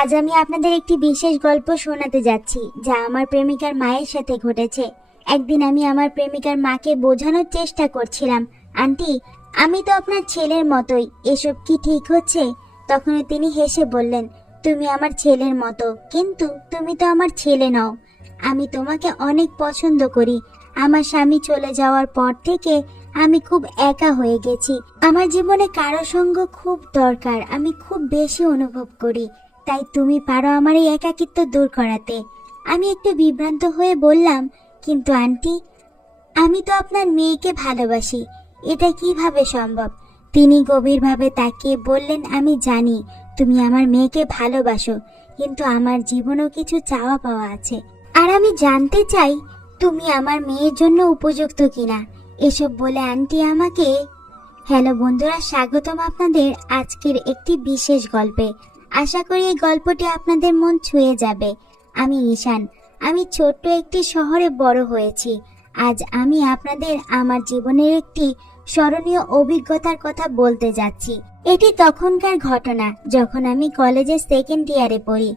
আজ আমি আপনাদের একটি বিশেষ গল্প শোনাতে যাচ্ছি, যা আমার প্রেমিকার মায়ের সাথে ঘটেছে। একদিন আমি আমার প্রেমিকার মাকে বোঝানোর চেষ্টা করছিলাম, আন্টি, আমি তো আপনার ছেলের মতোই, এসব কি ঠিক হচ্ছে? তখন তিনি হেসে বললেন, তুমি আমার ছেলের মতো, কিন্তু তুমি তো আমার ছেলে নও। আমি তোমাকে অনেক পছন্দ করি। আমার স্বামী চলে যাওয়ার পর থেকে আমি খুব একা হয়ে গেছি। আমার জীবনে কারো সঙ্গ খুব দরকার, আমি খুব বেশি অনুভব করি। তাই তুমি পারো আমার এই একাকিত্ব দূর করাতে। আমি একটু বিভ্রান্ত হয়ে বললাম, কিন্তু আন্টি, আমি তো আপনার মেয়েকে ভালোবাসি, এটা কিভাবে সম্ভব? তিনি গভীরভাবে তাকিয়ে বললেন, আমি জানি তুমি আমার মেয়েকে ভালোবাসো, কিন্তু আমার জীবনেও কিছু চাওয়া পাওয়া আছে, আর আমি জানতে চাই তুমি আমার মেয়ের জন্য উপযুক্ত কিনা। এসব বলে আন্টি আমাকে... হ্যালো বন্ধুরা, স্বাগতম আপনাদের আজকের একটি বিশেষ গল্পে। আশা করি এই গল্পটি আপনাদের মন ছুঁয়ে যাবে। আমি ঈশান, আমি ছোট্ট একটি শহরে বড় হয়েছি। আজ আমি আপনাদের আমার জীবনের একটি স্মরণীয় অভিজ্ঞতার কথা বলতে যাচ্ছি। এটি তখনকার ঘটনা যখন আমি কলেজের সেকেন্ড ইয়ারে পড়ি।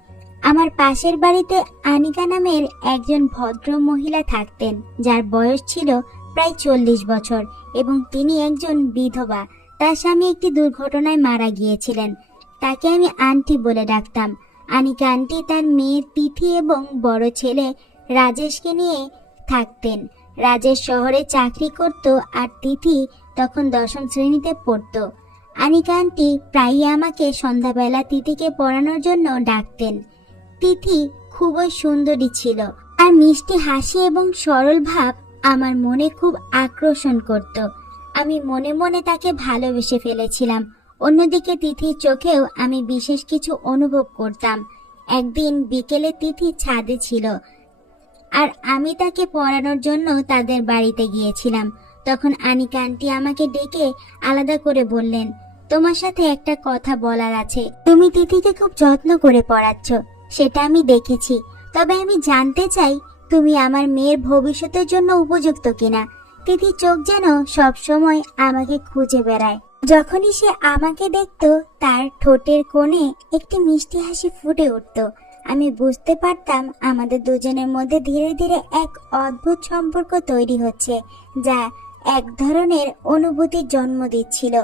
আমার পাশের বাড়িতে আনিকা নামের একজন ভদ্র মহিলা থাকতেন, যার বয়স ছিল প্রায় 40 বছর এবং তিনি একজন বিধবা। তার স্বামী একটি দুর্ঘটনায় মারা গিয়েছিলেন। তাকে আমি আন্টি বলে ডাকতাম। আনিকা আন্টি তার মেয়ে তিথি এবং বড় ছেলে রাজেশকে নিয়ে থাকতেন। রাজেশ শহরে চাকরি করত আর তিথি তখন 10ম শ্রেণীতে পড়ত। আনিকা আন্টি প্রায়ই আমাকে সন্ধ্যাবেলা তিথিকে পড়ানোর জন্য ডাকতেন। তিথি খুবই সুন্দরী ছিল, আর মিষ্টি হাসি এবং সরল ভাব আমার মনে খুব আকর্ষণ করত। আমি মনে মনে তাকে ভালোবেসে ফেলেছিলাম। অন্যদিকে তিথির চোখেও আমি বিশেষ কিছু অনুভব করতাম। একদিন বিকেলে তিথি ছাদে ছিল, আর আমি তাকে পড়ানোর জন্য তাদের বাড়িতে গিয়েছিলাম। তখন আনিকা আন্টি আমাকে ডেকে আলাদা করে বললেন, তোমার সাথে একটা কথা বলার আছে। তুমি তিথিকে খুব যত্ন করে পড়াচ্ছ, সেটা আমি দেখেছি। তবে আমি জানতে চাই তুমি আমার মেয়ের ভবিষ্যতের জন্য উপযুক্ত কিনা। তিথির চোখ যেন সব সময় আমাকে খুঁজে বেড়ায়। যখনই সে আমাকে দেখতো, তার ঠোঁটের কোণে একটি মিষ্টি হাসি ফুটে উঠত। আমি বুঝতে পারতাম আমাদের দুজনের মধ্যে ধীরে ধীরে এক অদ্ভুত সম্পর্ক তৈরি হচ্ছে, যা এক ধরনের অনুভূতির জন্ম দিচ্ছিল।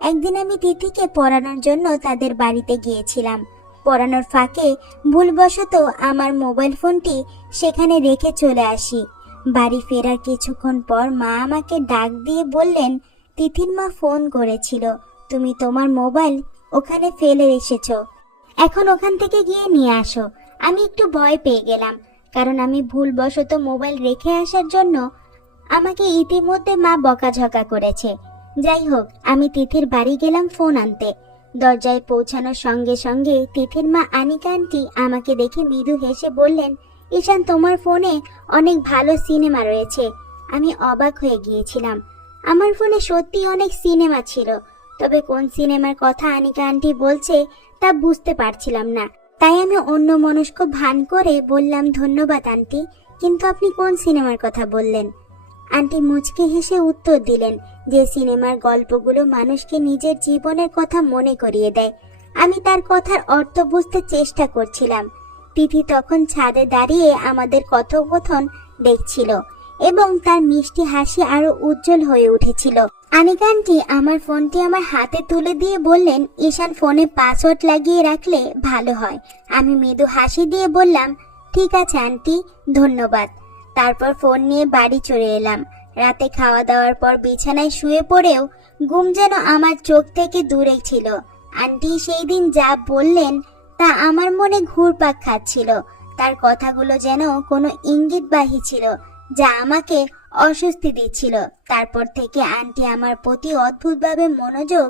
একদিন আমি তিথিকে পড়ানোর জন্য তাদের বাড়িতে গিয়েছিলাম। পড়ানোর ফাঁকে ভুলবশত আমার মোবাইল ফোনটি সেখানে রেখে চলে আসি। বাড়ি ফেরার কিছুক্ষণ পর মা আমাকে ডাক দিয়ে বললেন, তিথির মা ফোন করেছিল, তুমি তোমার মোবাইল ওখানে ফেলে এসেছো, এখন ওখান থেকে গিয়ে নিয়ে আসো। আমি একটু ভয় পেয়ে গেলাম, কারণ আমি ভুলবশত মোবাইল রেখে আসার জন্য আমাকে ইতিমধ্যে মা বকাঝকা করেছে। যাই হোক, আমি তিথির বাড়ি গেলাম ফোন আনতে। দরজায় পৌঁছানোর সঙ্গে সঙ্গে তিথির মা আনিকা আন্টি আমাকে দেখে মৃদু হেসে বললেন, ঈশান, তোমার ফোনে অনেক ভালো সিনেমা রয়েছে। আমি অবাক হয়ে গিয়েছিলাম। আমার ফোনে সত্যি অনেক সিনেমা ছিল, তবে কোন সিনেমার কথা আনিকা আন্টি বলছে তা বুঝতে পারছিলাম না। তাই আমি অন্যমনস্ক ভান করে বললাম, ধন্যবাদ আন্টি, কিন্তু আপনি কোন সিনেমার কথা বললেন? আন্টি মুচকি হেসে উত্তর দিলেন, যে সিনেমার গল্পগুলো মানুষকে নিজের জীবনের কথা মনে করিয়ে দেয়। আমি তার কথার অর্থ বুঝতে চেষ্টা করছিলাম। তিথি তখন ছাদে দাঁড়িয়ে আমাদের কথোপকথন দেখছিল এবং তার মিষ্টি হাসি আরো উজ্জ্বল হয়ে উঠেছিল। আনিকা আন্টি আমার ফোনটি আমার হাতে তুলে দিয়ে বললেন, ঈশান, ফোনে পাসওয়ার্ড লাগিয়ে রাখলে ভালো হয়। আমি মৃদু হাসি দিয়ে বললাম, ঠিক আছে আন্টি, ধন্যবাদ। তারপর ফোন নিয়ে বাড়ি চলে এলাম। রাতে খাওয়া দাওয়ার পর বিছানায় শুয়ে পড়েও ঘুম যেন আমার চোখ থেকে দূরে ছিল। আন্টি সেই দিন যা বললেন তা আমার মনে ঘুরপাক খাচ্ছিল। তার কথাগুলো যেন কোনো ইঙ্গিতবাহী ছিল, যা আমাকে অস্বস্তি দিচ্ছিল। তারপর থেকে আন্টি আমার প্রতি অদ্ভুতভাবে মনোযোগ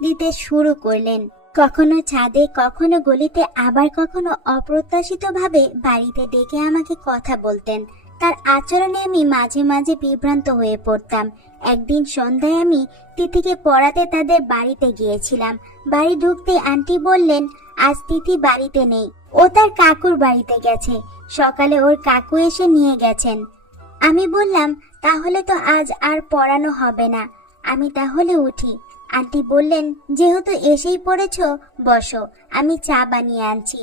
দিতে শুরু করলেন। কখনো ছাদে, কখনো গলিতে, আবার কখনো অপ্রত্যাশিতভাবে বাড়িতে ডেকে আমাকে কথা বলতেন। তার আচরণে আমি মাঝে মাঝে বিভ্রান্ত হয়ে পড়তাম। একদিন সন্ধ্যায় আমি তিথিকে পড়াতে তাদের বাড়িতে গিয়েছিলাম। বাড়ি ঢুকতে আন্টি বললেন, আজ তিথি বাড়িতে নেই, ও তার কাকুর বাড়িতে গেছে। সকালে ওর কাকু এসে নিয়ে গেছেন। আমি বললাম, তাহলে তো আজ আর পড়ানো হবে না, আমি তাহলে উঠি। আন্টি বললেন, যেহেতু এসেই পড়েছো, বসো, আমি চা বানিয়ে আনছি,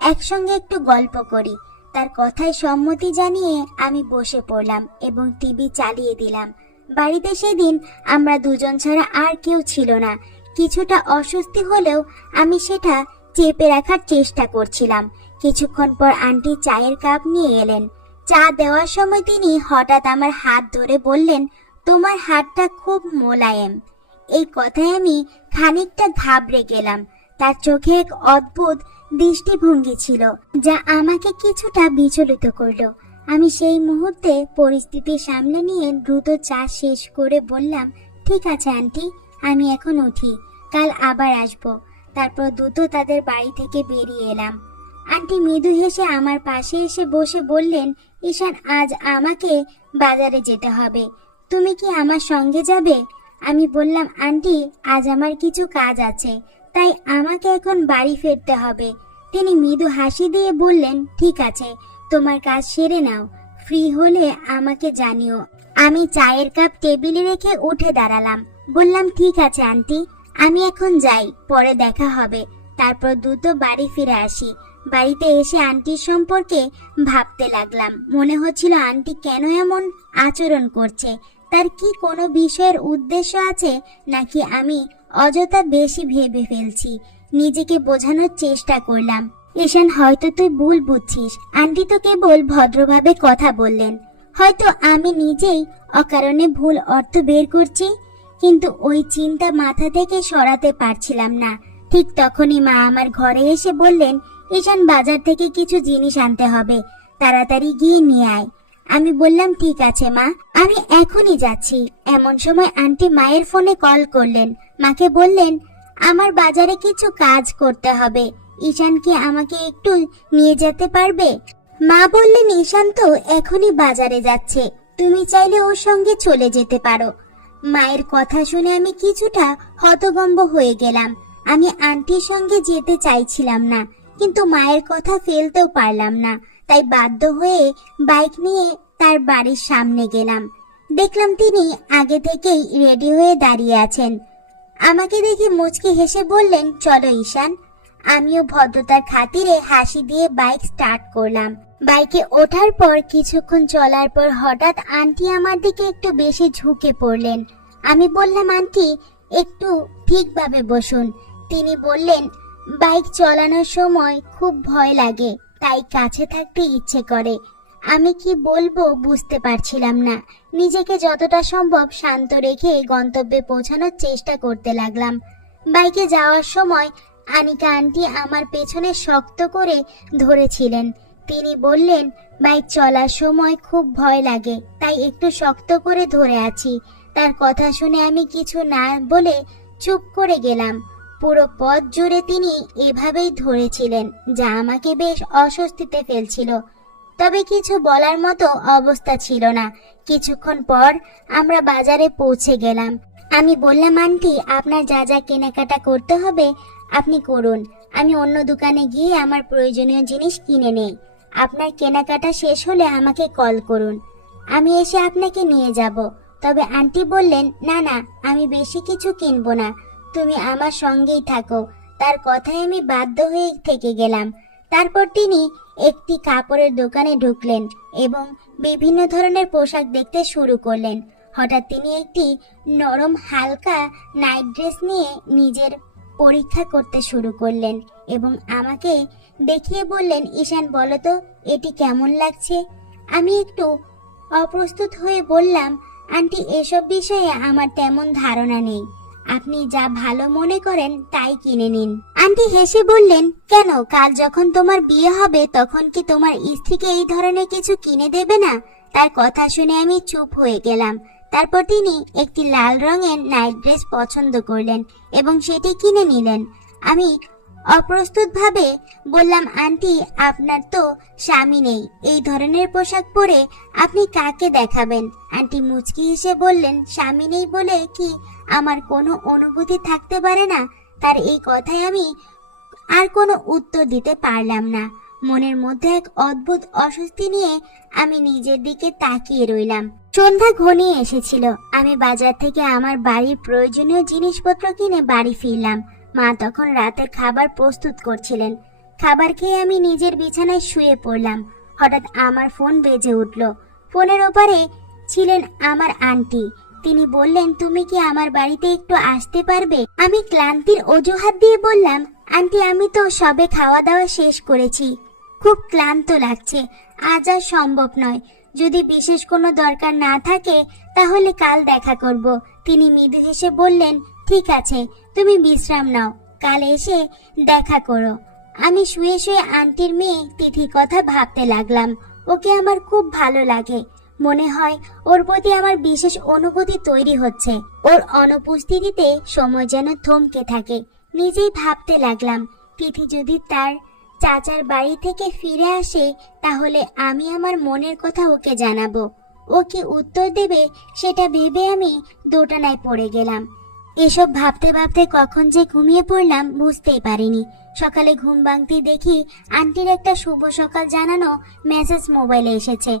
একসঙ্গে একটু গল্প করি। তার কথায় সম্মতি জানিয়ে আমি বসে পড়লাম এবং টিভি চালিয়ে দিলাম। বাড়িতে সেদিন আমরা দুজন ছাড়া আর কেউ ছিল না। কিছুটা অস্বস্তি হলেও আমি সেটা চেপে রাখার চেষ্টা করছিলাম। কিছুক্ষণ পর আন্টি চায়ের কাপ নিয়ে এলেন। চা দেওয়ার সময় তিনি হঠাৎ আমার হাত ধরে বললেন, তোমার হাতটা খুব মোলায়েম। এই কথায় আমি খানিকটা ঘাবড়ে গেলাম। তার চোখে এক অদ্ভুত দৃষ্টিভঙ্গি ছিল যা আমাকে কিছুটা বিচলিত করলো। আমি সেই মুহূর্তে পরিস্থিতি সামলে নিয়ে দ্রুত চা শেষ করে বললাম, ঠিক আছে আন্টি, আমি এখন উঠি, কাল আবার আসবো। তারপর দ্রুত তাদের বাড়ি থেকে বেরিয়ে এলাম। আন্টি মৃদু হেসে আমার পাশে এসে বসে বললেন, ঈশান, আজ আমাকে বাজারে যেতে হবে, তুমি কি আমার সঙ্গে যাবে? আমি বললাম, আন্টি, আজ আমার কিছু কাজ আছে, তাই আমাকে এখন বাড়ি ফিরতে হবে। তিনি মৃদু হাসি দিয়ে বললেন, ঠিক আছে, তোমার কাজ সেরে নাও, ফ্রি হলে আমাকে জানিও। আমি চায়ের কাপ টেবিলে রেখে উঠে দাঁড়ালাম। বললাম, ঠিক আছে আন্টি, আমি এখন যাই, পরে দেখা হবে। তারপর দ্রুত বাড়ি ফিরে আসি। বাড়িতে এসে আন্টির সম্পর্কে ভাবতে লাগলাম। মনে হচ্ছিল আন্টি কেন এমন আচরণ করছে, তার কি কোনো বিষয়ের উদ্দেশ্য আছে, নাকি আমি অযথা বেশি ভেবে ফেলছি। নিজেকে বোঝানোর চেষ্টা করলাম, ঈশান, হয়তো তুই ভুল বুঝছিস, আন্টি তো কেবল ভদ্রভাবে কথা বললেন, হয়তো আমি নিজেই অকারণে ভুল অর্থ বের করছি। কিন্তু ওই চিন্তা মাথা থেকে সরাতে পারছিলাম না। ঠিক তখনই মা আমার ঘরে এসে বললেন, ঈশান, বাজার থেকে কিছু জিনিস আনতে হবে, তাড়াতাড়ি গিয়ে নিয়ে আয়। আমি বললাম, ঠিক আছে মা, আমি এখনই যাচ্ছি। এমন সময় আন্টি মায়ের ফোনে কল করলেন। মাকে বললেন, আমার বাজারে কিছু কাজ করতে হবে, ঈশান কি আমাকে একটু নিয়ে যেতে পারবে? মা বললেন, ঈশান তো এখনই বাজারে যাচ্ছে, তুমি চাইলে ওর সঙ্গে চলে যেতে পারো। মায়ের কথা শুনে আমি কিছুটা হতভম্ব হয়ে গেলাম। আমি আন্টির সঙ্গে যেতে চাইছিলাম না, কিন্তু মায়ের কথা ফেলতেও পারলাম না, তাই বাধ্য হয়ে বাইক নিয়ে তার বাড়ির সামনে গেলাম। দেখলাম তিনি আগে থেকেই রেডি হয়ে দাঁড়িয়ে আছেন। আমাকে দেখে মুচকি হেসে বললেন, চলো ঈশান। আমিও ভদ্রতার খাতিরে হাসি দিয়ে বাইক স্টার্ট করলাম। বাইকে ওঠার পর কিছুক্ষণ চলার পর হঠাৎ আন্টি আমার দিকে একটু বেশি ঝুঁকে পড়লেন। আমি বললাম, আন্টি, একটু ঠিকভাবে বসুন। তিনি বললেন, বাইক চালানোর সময় খুব ভয় লাগে, তাই কাছে থাকতে ইচ্ছে করে। আমি কি বলবো বুঝতে পারছিলাম না। নিজেকে যতটা সম্ভব শান্ত রেখে গন্তব্যে পৌঁছানোর চেষ্টা করতে লাগলাম। বাইকে যাওয়ার সময় আনিকা আন্টি আমার পেছনে শক্ত করে ধরেছিলেন। তিনি বললেন, বাইক চলার সময় খুব ভয় লাগে, তাই একটু শক্ত করে ধরে আছি। তার কথা শুনে আমি কিছু না বলে চুপ করে গেলাম। পুরো পথ জুড়ে তিনি এভাবেই ধরেছিলেন, যা আমাকে বেশ অস্বস্তিতে ফেলছিল। তবে কিছু বলার মতো অবস্থা ছিল না। কিছুক্ষণ পর আমরা বাজারে পৌঁছে গেলাম। আমি বললাম, আন্টি, আপনার যা যা কেনাকাটা করতে হবে আপনি করুন, আমি অন্য দোকানে গিয়ে আমার প্রয়োজনীয় জিনিস কিনে নেই। আপনার কেনাকাটা শেষ হলে আমাকে কল করুন, আমি এসে আপনাকে নিয়ে যাব। তবে আন্টি বললেন, না না, আমি বেশি কিছু কিনবো না, তুমি আমার সঙ্গেই থাকো। তার কথায় আমি বাধ্য হয়ে থেকে গেলাম। তারপর তিনি একটি কাপড়ের দোকানে ঢুকলেন এবং বিভিন্ন ধরনের পোশাক দেখতে শুরু করলেন। হঠাৎ তিনি একটি নরম হালকা নাইট ড্রেস নিয়ে নিজের পরীক্ষা করতে শুরু করলেন এবং আমাকে দেখিয়ে বললেন, ঈশান, বলো তো এটি কেমন লাগছে? আমি একটু অপ্রস্তুত হয়ে বললাম, আন্টি, এসব বিষয়ে আমার তেমন ধারণা নেই, আপনি যা ভালো মনে করেন তাই কিনে নিন। আন্টি হেসে বললেন, কেন, কাল যখন তোমার বিয়ে হবে তখন কি তোমার স্ত্রীকে এই ধরনের কিছু কিনে দেবে না? তার কথা শুনে আমি চুপ হয়ে গেলাম। তারপর তিনি একটি লাল রঙের নাইট ড্রেস পছন্দ করলেন এবং সেটি কিনে নিলেন। আমি অপ্রস্তুতভাবে বললাম, আন্টি, আপনার তো স্বামী নেই, এই ধরনের পোশাক পরে আপনি কাকে দেখাবেন? আন্টি মুচকি হেসে বললেন, স্বামী নেই বলে কি আমার কোনো অনুভূতি থাকতে পারে না? তার এই কথায় আমি আর কোনো উত্তর দিতে পারলাম না। মনের মধ্যে এক অদ্ভুত অস্বস্তি নিয়ে আমি নিজের দিকে তাকিয়ে রইলাম। সন্ধ্যা ঘনিয়ে এসেছিল। আমি বাজার থেকে আমার বাড়ির প্রয়োজনীয় জিনিসপত্র কিনে বাড়ি ফিরলাম। মা তখন রাতের খাবার প্রস্তুত করছিলেন। খাবার খেয়ে আমি নিজের বিছানায় শুয়ে পড়লাম। হঠাৎ আমার ফোন বেজে উঠল। ফোনের ওপারে ছিলেন আমার আন্টি। তিনি বললেন, তুমি কি আমার বাড়িতে একটু আসতে পারবে? আমি ক্লান্তির অজুহাত দিয়ে বললাম, আন্টি আমি তো সবে খাওয়া দাওয়া শেষ করেছি, খুব ক্লান্ত লাগছে, আজ আর সম্ভব নয়। যদি বিশেষ কোনো দরকার না থাকে তাহলে কাল দেখা করব। তিনি মৃদু হেসে বললেন, ঠিক আছে, তুমি বিশ্রাম নাও, কাল এসে দেখা করো। আমি শুয়ে শুয়ে আন্টির মেয়ে তিথির কথা ভাবতে লাগলাম। ওকে আমার খুব ভালো লাগে। মনে হয় ওর প্রতি আমার বিশেষ অনুভূতি তৈরি হচ্ছে। ওর অনুপস্থিতিতে সময় যেন থমকে থাকে। নিজেই ভাবতে লাগলাম, তিথি যদি তার চাচার বাড়ি থেকে ফিরে আসে তাহলে আমি আমার মনের কথা ওকে জানাবো। ও কি উত্তর দেবে সেটা ভেবে আমি দোটানায় পড়ে গেলাম। এসব ভাবতে ভাবতে কখন যে ঘুমিয়ে পড়লাম বুঝতেই পারিনি। সকালে ঘুম ভাঙতে দেখি আন্টির একটা শুভ সকাল জানানো মেসেজ মোবাইলে এসেছে।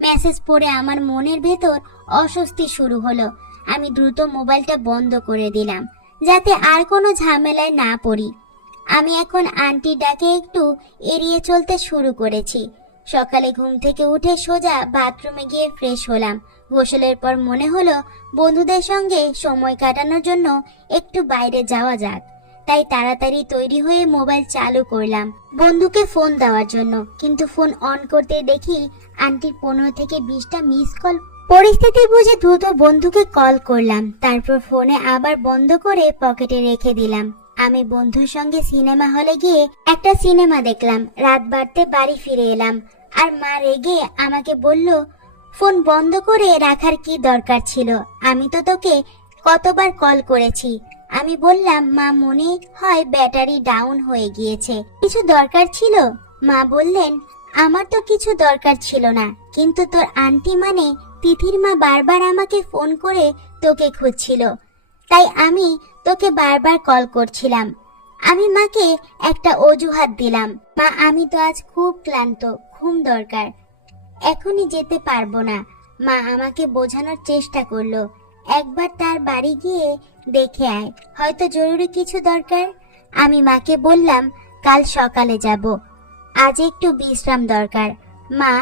মেসেজ পড়ে আমার মনের ভেতর অস্বস্তি শুরু হলো। আমি দ্রুত মোবাইলটা বন্ধ করে দিলাম যাতে আর কোনো ঝামেলায় না পড়ি। আমি এখন আন্টির ডাকে একটু এড়িয়ে চলতে শুরু করেছি। সকালে ঘুম থেকে উঠে সোজা বাথরুমে গিয়ে ফ্রেশ হলাম। গোসলের পর মনে হলো বন্ধুদের সঙ্গে সময় কাটানোর জন্য একটু বাইরে যাওয়া যাক। তাই তাড়াতাড়ি তৈরি হয়ে মোবাইল চালু করলাম বন্ধুকে ফোন দেওয়ার জন্য। কিন্তু ফোন অন করতে দেখি আন্টির 15 থেকে 20টা মিস কল। পরিস্থিতি বুঝে দ্রুত বন্ধুকে কল করলাম। তারপর ফোনে আবার বন্ধ করে পকেটে রেখে দিলাম। আমি বন্ধুর সঙ্গে সিনেমা হলে গিয়ে একটা সিনেমা দেখলাম। রাত বাড়তে বাড়ি ফিরে এলাম আর মা রেগে আমাকে বলল, ফোন বন্ধ করে রাখার কি দরকার ছিল? আমি তো তোকে কতবার কল করেছি। আমি বললাম, মা মনে হয় ব্যাটারি ডাউন হয়ে গিয়েছে। কিছু দরকার ছিল? মা বললেন, আমার তো কিছু দরকার ছিল না, কিন্তু তোর আন্টি মানে তিথির মা বারবার আমাকে ফোন করে তোকে খুঁজছিল, তাই আমি তোকে বারবার কল করছিলাম। আমি মাকে একটা অজুহাত দিলাম, মা আমি তো আজ খুব ক্লান্ত, ঘুম দরকার, এখনই যেতে পারবো না। মা আমাকে বোঝানোর চেষ্টা করলো, একবার তার বাড়ি গিয়ে দেখে আয়, হয়তো জরুরি কিছু দরকার। আমি মাকে বললাম, কাল সকালে যাব, আজ একটু বিশ্রাম দরকার। মা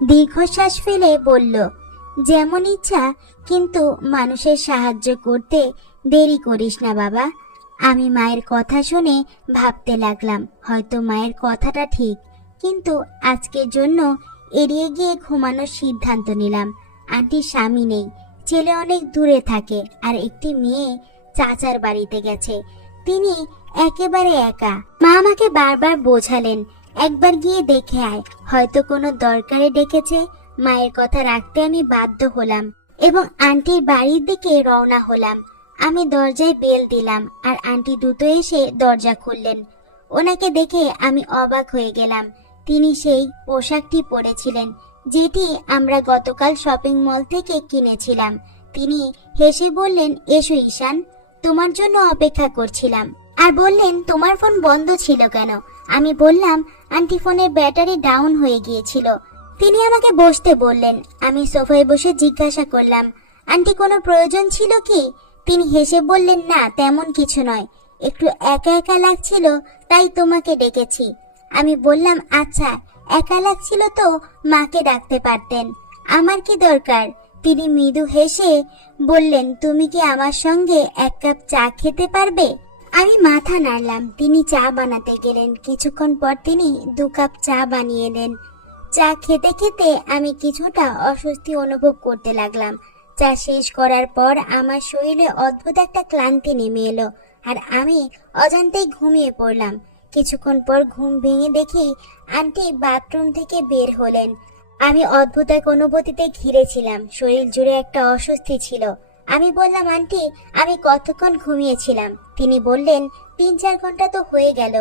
দীর্ঘশ্বাস ফেলে বলল, যেমন ইচ্ছা, কিন্তু মানুষের সাহায্য করতে দেরি করিস না বাবা। আমি মায়ের কথা শুনে ভাবতে লাগলাম, হয়তো মায়ের কথাটা ঠিক, কিন্তু আজকের জন্য এড়িয়ে গিয়ে ঘুমানোর সিদ্ধান্ত নিলাম। আন্টির স্বামী নেই, ছেলে অনেক দূরে থাকে, আর একটি মেয়ে চাচার বাড়িতে গেছে। তিনি একেবারে একা। মা আমাকে বারবার বোঝালেন, একবার গিয়ে দেখে আয়, হয়তো কোনো দরকারে ডেকেছে। মায়ের কথা রাখতে আমি বাধ্য হলাম এবং আন্টির বাড়ির দিকে রওনা হলাম। আমি দরজায় বেল দিলাম আর আন্টি দ্রুত এসে দরজা খুললেন। ওনাকে দেখে আমি অবাক হয়ে গেলাম। তিনি সেই পোশাকটি পরেছিলেন যেটি আমরা গতকাল শপিং মল থেকে কিনেছিলাম। তিনি হেসে বললেন, এসো ঈশান, তোমার জন্য অপেক্ষা করছিলাম। আর বললেন, তোমার ফোন বন্ধ ছিল কেন? আমি বললাম, আন্টি ফোনের ব্যাটারি ডাউন হয়ে গিয়েছিল। তিনি আমাকে বসতে বললেন। আমি সোফায় বসে জিজ্ঞাসা করলাম, আন্টি কোনো প্রয়োজন ছিল কি? তিনি হেসে বললেন, না তেমন কিছু নয়, একটু একা একা লাগছিল তাই তোমাকে ডেকেছি। আমি বললাম, আচ্ছা, একা লাগছিল তো মাকে ডাকতে পারতেন, আমার কি দরকার? তিনি মৃদু হেসে বললেন, তুমি কি আমার সঙ্গে এক কাপ চা খেতে পারবে? আমি মাথা নাড়লাম। তিনি চা বানাতে গেলেন। কিছুক্ষণ পর তিনি 2 কাপ চা বানিয়ে দেন। চা খেতে খেতে আমি কিছুটা অস্বস্তি অনুভব করতে লাগলাম। চা শেষ করার পর আমার শরীরে অদ্ভুত একটা ক্লান্তি নেমে এলো আর আমি অজান্তেই ঘুমিয়ে পড়লাম। কিছুক্ষণ পর ঘুম ভেঙে দেখি আন্টি বাথরুম থেকে বের হলেন। আমি অদ্ভুত এক অনুভূতিতে ঘিরেছিলাম, শরীর জুড়ে একটা অস্বস্তি ছিল। আমি বললাম, আন্টি আমি কতক্ষণ ঘুমিয়েছিলাম? তিনি বললেন, 3-4 ঘন্টা তো হয়ে গেল।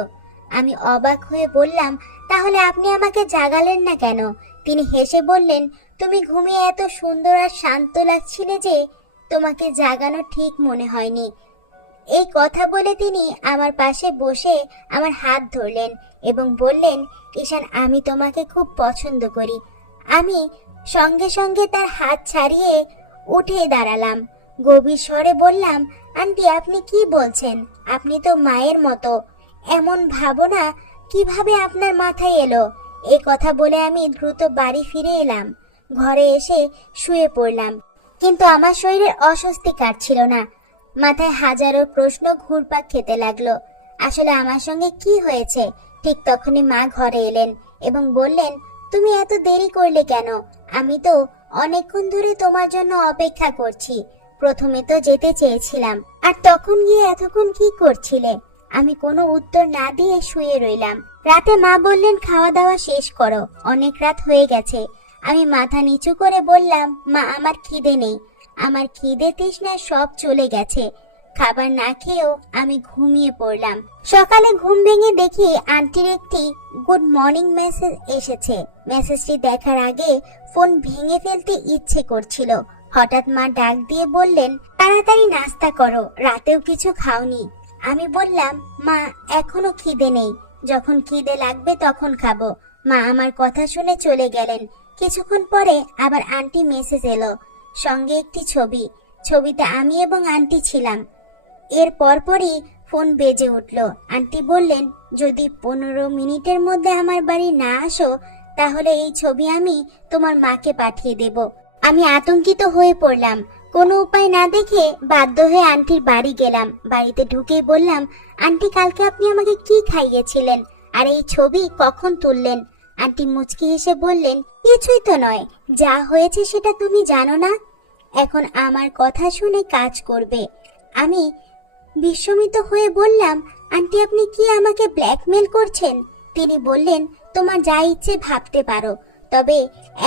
আমি অবাক হয়ে বললাম, তাহলে আপনি আমাকে জাগালেন না কেন? তিনি হেসে বললেন, তুমি ঘুমিয়ে এত সুন্দর আর শান্ত লাগছিলে যে তোমাকে জাগানো ঠিক মনে হয়নি। এই কথা বলে তিনি আমার পাশে বসে আমার হাত ধরলেন এবং বললেন, ঈশান আমি তোমাকে খুব পছন্দ করি, আমি সঙ্গে সঙ্গে তার হাত ছাড়িয়ে উঠে দাঁড়ালাম। গভীর স্বরে বললাম, আন্টি আপনি কি বলছেন? আপনি তো মায়ের মতো, এমন ভাবনা কিভাবে আপনার মাথায় এলো? এ কথা বলে আমি দ্রুত বাড়ি ফিরে এলাম। ঘরে এসে শুয়ে পড়লাম, কিন্তু আমার শরীরে অস্বস্তি কাটছিল না। মাথায় হাজারো প্রশ্ন ঘুরপাক খেতে লাগলো। আসলে আমার সঙ্গে কি হয়েছে? ঠিক তখনই মা ঘরে এলেন এবং বললেন, তুমি এত দেরি করলে কেন? আমি তো অনেকক্ষণ ধরে তোমার জন্য অপেক্ষা করছি। প্রথমে তো যেতে চেয়েছিলাম, আর তখন গিয়ে এতক্ষণ কি করছিলে? আমি কোনো উত্তর না দিয়ে শুয়ে রইলাম। রাতে মা বললেন, খাওয়া দাওয়া শেষ করো, অনেক রাত হয়ে গেছে। আমি মাথা নিচু করে বললাম, মা আমার খিদে নেই, আমার খিদে তৃষ্ণা সব চলে গেছে। খাবার না খেয়েও আমি ঘুমিয়ে পড়লাম। সকালে ঘুম ভেঙে দেখি আন্টির একটি গুড মর্নিং মেসেজ এসেছে। মেসেজটি দেখার আগে ফোন ভেঙে ফেলতে ইচ্ছে করছিল। হঠাৎ মা ডাক দিয়ে বললেন, তাড়াতাড়ি নাস্তা করো, রাতেও কিছু খাওনি। আমি বললাম, মা এখনো খিদে নেই, যখন খিদে লাগবে তখন খাবো। মা আমার কথা শুনে চলে গেলেন। কিছুক্ষণ পরে আবার আন্টি মেসেজ এলো, সঙ্গে একটি ছবি। ছবিতে আমি এবং আন্টি ছিলাম। এর পরপরই ফোন বেজে উঠল। আন্টি বললেন, যদি 15 মিনিটের মধ্যে আমার বাড়ি না আসো তাহলে এই ছবি আমি তোমার মাকে পাঠিয়ে দেব। আমি আতঙ্কিত হয়ে পড়লাম। কোনো উপায় না দেখে বাধ্য হয়ে আন্টির বাড়ি গেলাম। বাড়িতে ঢুকেই বললাম, আন্টি কালকে আপনি আমাকে কি খাইয়েছিলেন, আর এই ছবি কখন তুললেন? আন্টি মুচকি হেসে বললেন, কিছুই তো নয়, যা হয়েছে সেটা তুমি জানো না, এখন আমার কথা শুনে কাজ করবে। আমি বিস্মিত হয়ে বললাম, আন্টি আপনি কি আমাকে ব্ল্যাকমেল করছেন? তিনি বললেন, তোমার যা ইচ্ছে ভাবতে পারো, তবে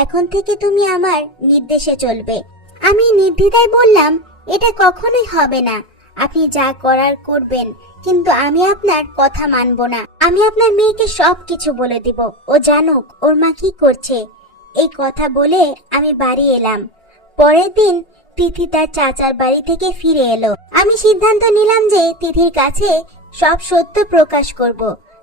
এখন থেকে তুমি আমার নির্দেশে চলবে। আমি নির্দ্বিধায় বললাম, এটা কখনোই হবে না, আপনি যা করার করবেন, কিন্তু আমি আপনার কথা মানব না। আমি আপনার মেয়েকে সবকিছু বলে দিব, ও জানুক ওর মা কি করছে। এই কথা বলে আমি বাড়ি এলাম। পরের দিন তিথি তার চাচার বাড়ি থেকে ফিরে এলো। আমি সিদ্ধান্ত নিলাম যে তিথির কাছে সব সত্য প্রকাশ করব।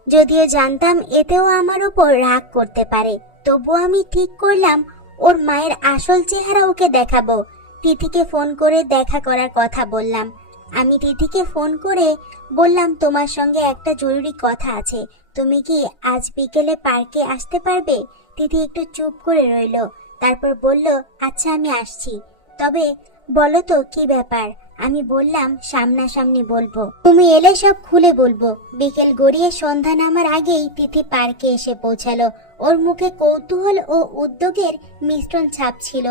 যদিও জানতাম এতেও আমার উপর রাগ করতে পারে, তবুও আমি ঠিক করলাম ওর মায়ের আসল চেহারা ওকে দেখাবো। তিথিকে ফোন করে দেখা করার কথা বললাম। আমি তিথিকে ফোন করে বললাম, তোমার সঙ্গে একটা জরুরি কথা আছে, তুমি কি আজ বিকেলে পার্কে আসতে পারবে? তিথি একটু চুপ করে রইল, তারপর বলল, আচ্ছা আমি আসছি, তবে বলো তো কি ব্যাপার? আমি বললাম, সামনাসামনি বলবো, তুমি এলে সব খুলে বলবো। বিকেল গড়িয়ে সন্ধ্যা নামার আগেই তিথি পার্কে এসে পৌঁছালো। ওর মুখে কৌতূহল ও উদ্যোগের মিশ্রণ ছাপ ছিল।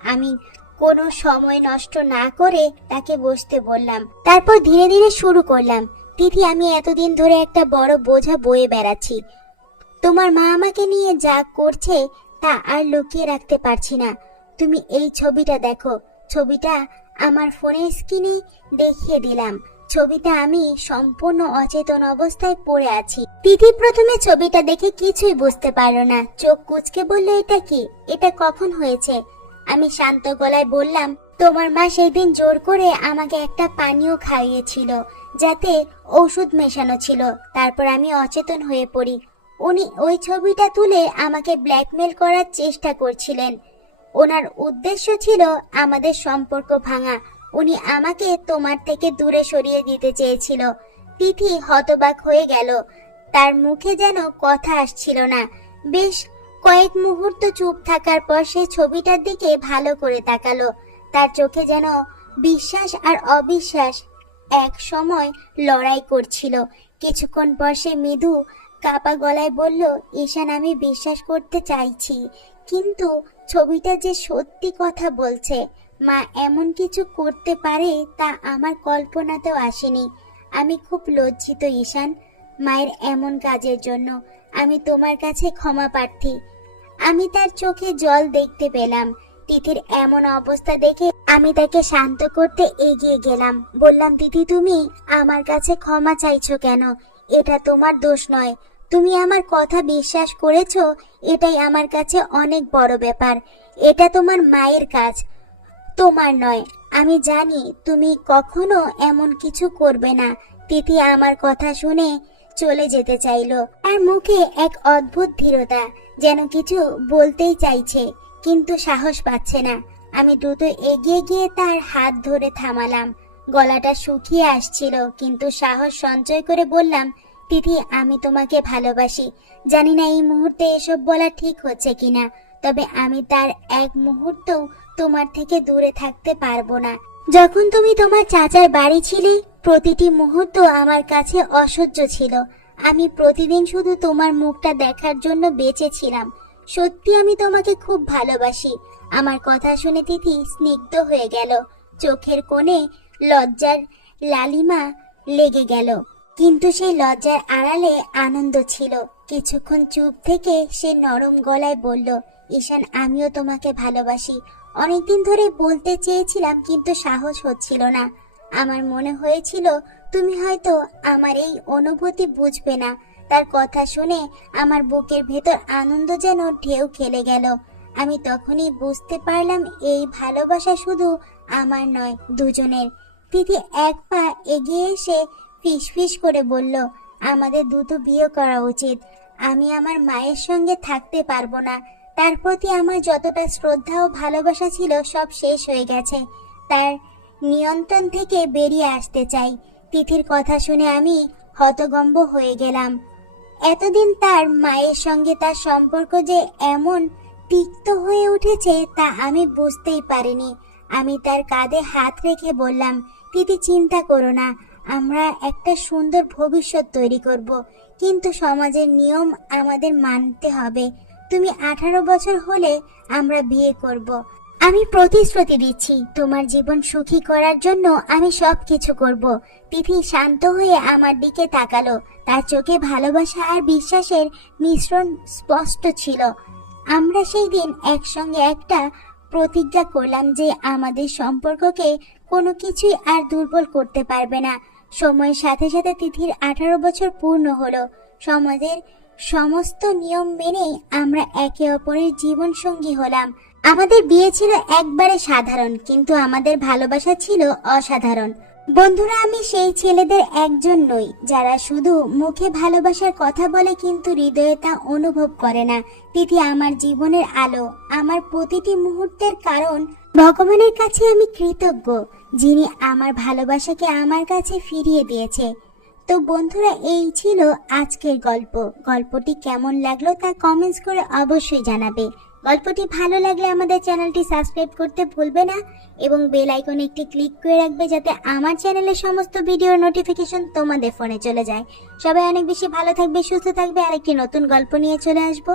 আমি কোনো সময় নষ্ট না করে তাকে বসতে বললাম, তারপর ধীরে ধীরে শুরু করলাম। তিথি, আমি এতদিন ধরে একটা বড় বোঝা বয়ে বেড়াচ্ছি। তোমার মা আমাকে নিয়ে যা করছে তা আর লুকিয়ে রাখতে পারছি না। তুমি এই ছবিটা দেখো। ছবিটা আমার ফোনের স্ক্রিনে দেখিয়ে দিলাম। ছবিটা আমি সম্পূর্ণ অচেতন অবস্থায় পড়ে আছি। তিথি প্রথমে ছবিটা দেখে কিছুই বুঝতে পারল না, চোখ কুঁচকে বলল, এটা কি? এটা কখন হয়েছে? আমি শান্ত গলায় বললাম, তোমার মা সেই দিন জোর করে আমাকে একটা পানীয় খাইয়েছিল, যাতে ঔষধ মেশানো ছিল। তারপর আমি অচেতন হয়ে পড়ি। উনি ওই ছবিটা তুলে আমাকে ব্ল্যাকমেল করার চেষ্টা করছিলেন। ওনার উদ্দেশ্য ছিল আমাদের সম্পর্ক ভাঙা। উনি আমাকে তোমার থেকে দূরে সরিয়ে দিতে চেয়েছিল। তিথি হতবাক হয়ে গেল, তার মুখে যেন কথা আসছিল না। বেশ কয়েক মুহূর্ত চুপ থাকার পর সে ছবিটার দিকে ভালো করে তাকালো। তার চোখে যেন বিশ্বাস আর অবিশ্বাস এক সময় লড়াই করছিল। কিছুক্ষণ পর সে মৃদু কাপা গলায় বলল, ঈশান, আমি বিশ্বাস করতে চাইছি, কিন্তু ছবিটা যে সত্যি কথা বলছে। মা এমন কিছু করতে পারে তা আমার কল্পনাতেও আসেনি। আমি খুব লজ্জিত ঈশান, মায়ের এমন কাজের জন্য। আমি তোমার কাছে ক্ষমা প্রার্থী। আমি তার চোখে জল দেখতে পেলাম। তিথির এমন অবস্থা দেখে আমি তাকে শান্ত করতে এগিয়ে গেলাম। বললাম, তিথি, তুমি আমার কাছে ক্ষমা চাইছো কেন? এটা তোমার দোষ নয়। তুমি আমার কথা বিশ্বাস করেছো, এটাই আমার কাছে অনেক বড় ব্যাপার। এটা তোমার মায়ের কাজ, তোমার নয়। আমি জানি তুমি কখনো এমন কিছু করবে না। তিথি আমার কথা শুনে চলে যেতে চাইলো। তার মুখে এক অদ্ভুত ধীরতা, যেন কিছু বলতেই চাইছে কিন্তু সাহস পাচ্ছে না। আমি দ্রুত এগিয়ে গিয়ে তার হাত ধরে থামালাম। গলাটা শুকিয়ে আসছিল, কিন্তু সাহস সঞ্চয় করে বললাম, তিথি, আমি তোমাকে ভালোবাসি। জানি না এই মুহূর্তে এসব বলা ঠিক হচ্ছে কিনা, তবে আমি তার এক মুহূর্তও তোমার থেকে দূরে থাকতে পারবো না। যখন তুমি তোমার চাচার বাড়ি ছিলে, প্রতিটি মুহূর্ত আমার কাছে অসহ্য ছিল। আমি প্রতিদিন শুধু তোমার মুখটা দেখার জন্য বেঁচে ছিলাম। সত্যি আমি তোমাকে খুব ভালোবাসি। আমার কথা শুনে তিথি স্নিগ্ধ হয়ে গেল। চোখের কোণে লজ্জার লালিমা লেগে গেল, কিন্তু সেই লজ্জার আড়ালে আনন্দ ছিল। কিছুক্ষণ চুপ থেকে সে নরম গলায় বলল, ঈশান, আমিও তোমাকে ভালোবাসি। অনেকদিন ধরে বলতে চেয়েছিলাম, কিন্তু সাহস হচ্ছিল না। আমার মনে হয়েছিল তুমি হয়তো আমার এই অনুভূতি বুঝবে না। তার কথা শুনে আমার বুকের ভেতর আনন্দ যেন ঢেউ খেলে গেল। আমি তখনই বুঝতে পারলাম এই ভালোবাসা শুধু আমার নয়, দুজনের। তিথি এক পা এগিয়ে এসে ফিসফিস করে বলল, আমাদের দ্রুত বিয়ে করা উচিত। আমি আমার মায়ের সঙ্গে থাকতে পারবো না। তার প্রতি আমার যতটা শ্রদ্ধা ও ভালোবাসা ছিল সব শেষ হয়ে গেছে। তার নিয়ন্ত্রণ থেকে বেরিয়ে আসতে চাই। তিথির কথা শুনে আমি হতভম্ব হয়ে গেলাম। এতদিন তার মায়ের সঙ্গে তার সম্পর্ক যে এমন তিক্ত হয়ে উঠেছে তা আমি বুঝতেই পারিনি। আমি তার কাঁধে হাত রেখে বললাম, তিথি, চিন্তা করো না, আমরা একটা সুন্দর ভবিষ্যৎ তৈরি করব। কিন্তু সমাজের নিয়ম আমাদের মানতে হবে। তুমি 18 বছর হলে আমরা বিয়ে করব। আমি প্রতিশ্রুতি দিচ্ছি, তোমার জীবন সুখী করার জন্য আমি সবকিছু করব। তিথি শান্ত হয়ে আমার দিকে তাকালো। তার চোখে ভালোবাসা আর বিশ্বাসের মিশ্রণ স্পষ্ট ছিল। আমরা সেই দিন একসঙ্গে একটা প্রতিজ্ঞা করলাম যে আমাদের সম্পর্ককে কোনো কিছুই আর দুর্বল করতে পারবে না। সময়ের সাথে সাথে তিথির 18 বছর পূর্ণ হলো। সমাজের সমস্ত নিয়ম মেনে আমরা একে অপরের জীবন সঙ্গী হলাম। আমাদের বিয়ে ছিল একবারে সাধারণ, কিন্তু আমাদের ভালোবাসা ছিল অসাধারণ। বন্ধুরা, আমি সেই ছেলেদের একজন নই যারা শুধু মুখে ভালোবাসার কথা বলে কিন্তু হৃদয়ে তা অনুভব করে না। তিথি আমার জীবনের আলো, আমার প্রতিটি মুহূর্তের কারণ। ভগবানের কাছে আমি কৃতজ্ঞ, যিনি আমার ভালোবাসাকে আমার কাছে ফিরিয়ে দিয়েছে। তো বন্ধুরা, এই ছিল আজকের গল্প। গল্পটি কেমন লাগলো তা কমেন্টস করে অবশ্যই জানাবে। গল্পটি ভালো লাগলে আমাদের চ্যানেলটি সাবস্ক্রাইব করতে ভুলবে না এবং বেল আইকনে একটি ক্লিক করে রাখবে, যাতে আমার চ্যানেলের সমস্ত ভিডিওর নোটিফিকেশন তোমাদের ফোনে চলে যায়। সবাই অনেক বেশি ভালো থাকবে, সুস্থ থাকবে। আর একটি নতুন গল্প নিয়ে চলে আসবো।